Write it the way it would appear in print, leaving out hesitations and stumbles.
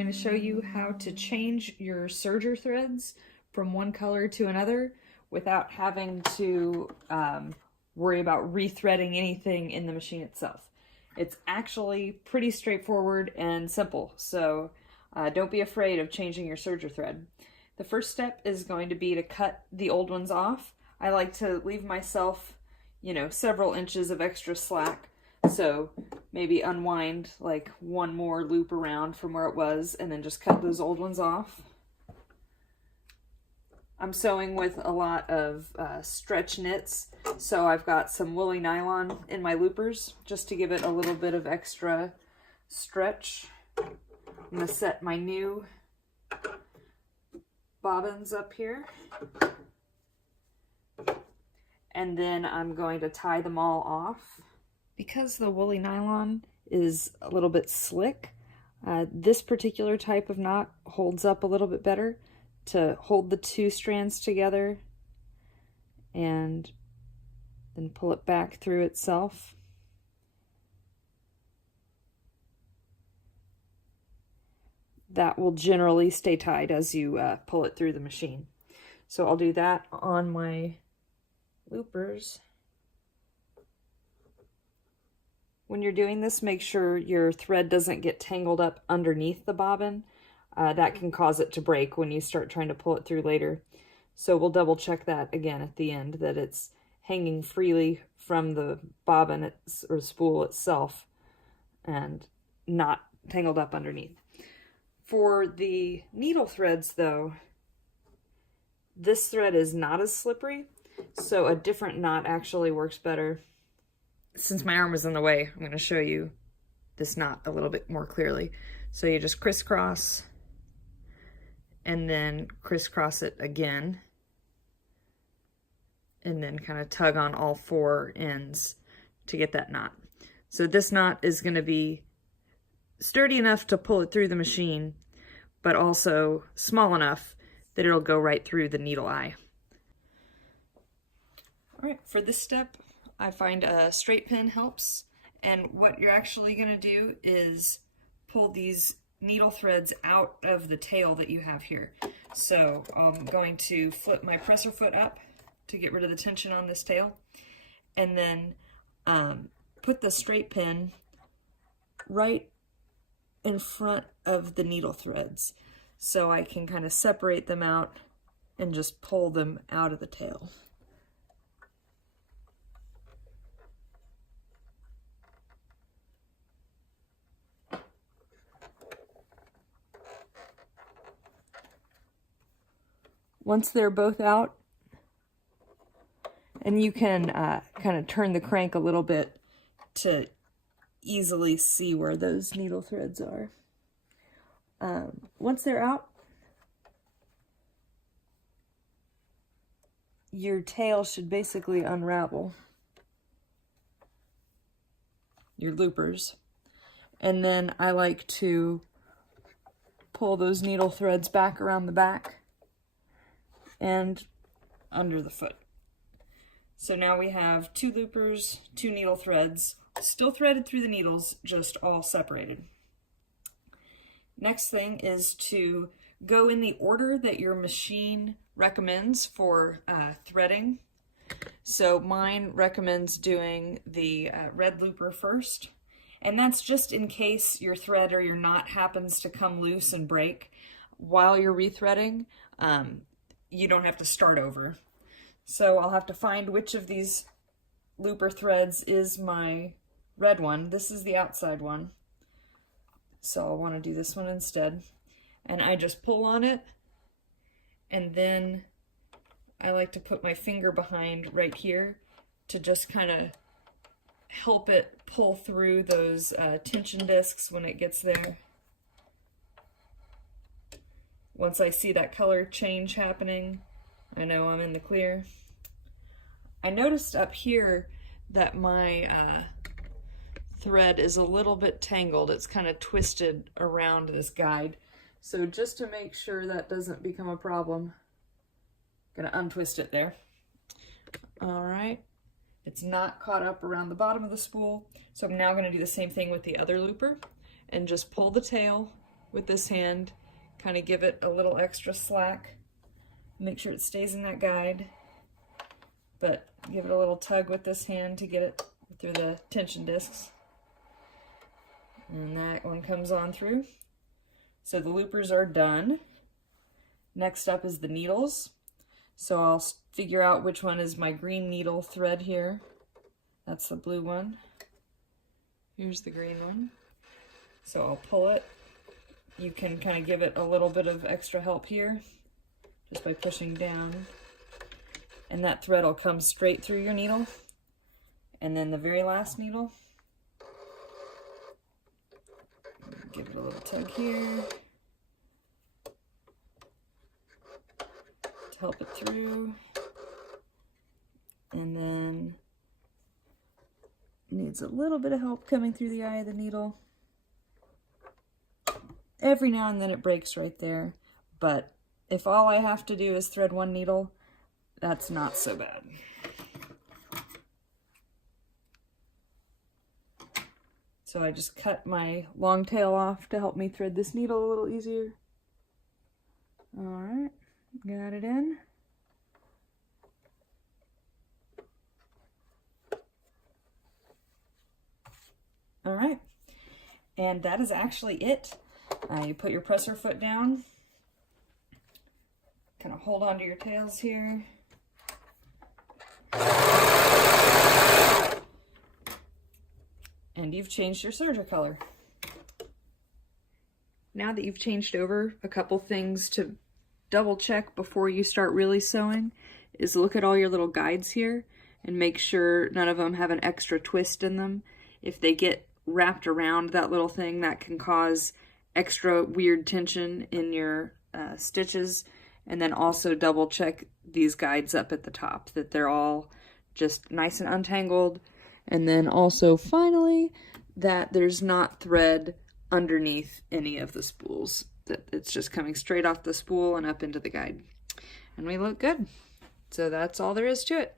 going to show you how to change your serger threads from one color to another without having to worry about rethreading anything in the machine itself. It's actually pretty straightforward and simple, so don't be afraid of changing your serger thread. The first step is going to be to cut the old ones off. I like to leave myself, several inches of extra slack. So maybe unwind like one more loop around from where it was and then just cut those old ones off. I'm sewing with a lot of stretch knits, so I've got some woolly nylon in my loopers just to give it a little bit of extra stretch. I'm going to set my new bobbins up here. And then I'm going to tie them all off. Because the woolly nylon is a little bit slick, this particular type of knot holds up a little bit better to hold the two strands together and then pull it back through itself. That will generally stay tied as you pull it through the machine. So I'll do that on my loopers. When you're doing this, make sure your thread doesn't get tangled up underneath the bobbin. That can cause it to break when you start trying to pull it through later. So we'll double check that again at the end, that it's hanging freely from the bobbin or spool itself and not tangled up underneath. For the needle threads though, this thread is not as slippery, so a different knot actually works better. Since my arm was in the way, I'm going to show you this knot a little bit more clearly. So you just crisscross and then crisscross it again and then kind of tug on all four ends to get that knot. So this knot is going to be sturdy enough to pull it through the machine, but also small enough that it'll go right through the needle eye. All right, for this step, I find a straight pin helps, and what you're actually going to do is pull these needle threads out of the tail that you have here. So I'm going to flip my presser foot up to get rid of the tension on this tail, and then put the straight pin right in front of the needle threads so I can kind of separate them out and just pull them out of the tail. Once they're both out, and you can kind of turn the crank a little bit to easily see where those needle threads are. Once they're out, your tail should basically unravel, your loopers, and then I like to pull those needle threads back around the back and under the foot. So now we have two loopers, two needle threads, still threaded through the needles, just all separated. Next thing is to go in the order that your machine recommends for threading. So mine recommends doing the red looper first, and that's just in case your thread or your knot happens to come loose and break while you're rethreading. You don't have to start over. So I'll have to find which of these looper threads is my red one. This is the outside one. So I'll want to do this one instead. And I just pull on it, and then I like to put my finger behind right here to just kind of help it pull through those tension discs when it gets there. Once I see that color change happening, I know I'm in the clear. I noticed up here that my thread is a little bit tangled. It's kind of twisted around this guide. So just to make sure that doesn't become a problem, I'm gonna untwist it there. All right, it's not caught up around the bottom of the spool. So I'm now gonna do the same thing with the other looper and just pull the tail with this hand, kind of give it a little extra slack. Make sure it stays in that guide, but give it a little tug with this hand to get it through the tension discs. And that one comes on through. So the loopers are done. Next up is the needles. So I'll figure out which one is my green needle thread here. That's the blue one. Here's the green one. So I'll pull it. You can kind of give it a little bit of extra help here, just by pushing down. And that thread will come straight through your needle. And then the very last needle, give it a little tug here to help it through. And then needs a little bit of help coming through the eye of the needle. Every now and then it breaks right there, but if all I have to do is thread one needle, that's not so bad. So I just cut my long tail off to help me thread this needle a little easier. All right, got it in. All right, and that is actually it. You put your presser foot down, kind of hold onto your tails here. And you've changed your serger color. Now that you've changed over, a couple things to double check before you start really sewing is look at all your little guides here and make sure none of them have an extra twist in them. If they get wrapped around that little thing, that can cause extra weird tension in your stitches. And then also double check these guides up at the top, that they're all just nice and untangled. And then also finally that there's not thread underneath any of the spools, that it's just coming straight off the spool and up into the guide. And we look good. So that's all there is to it.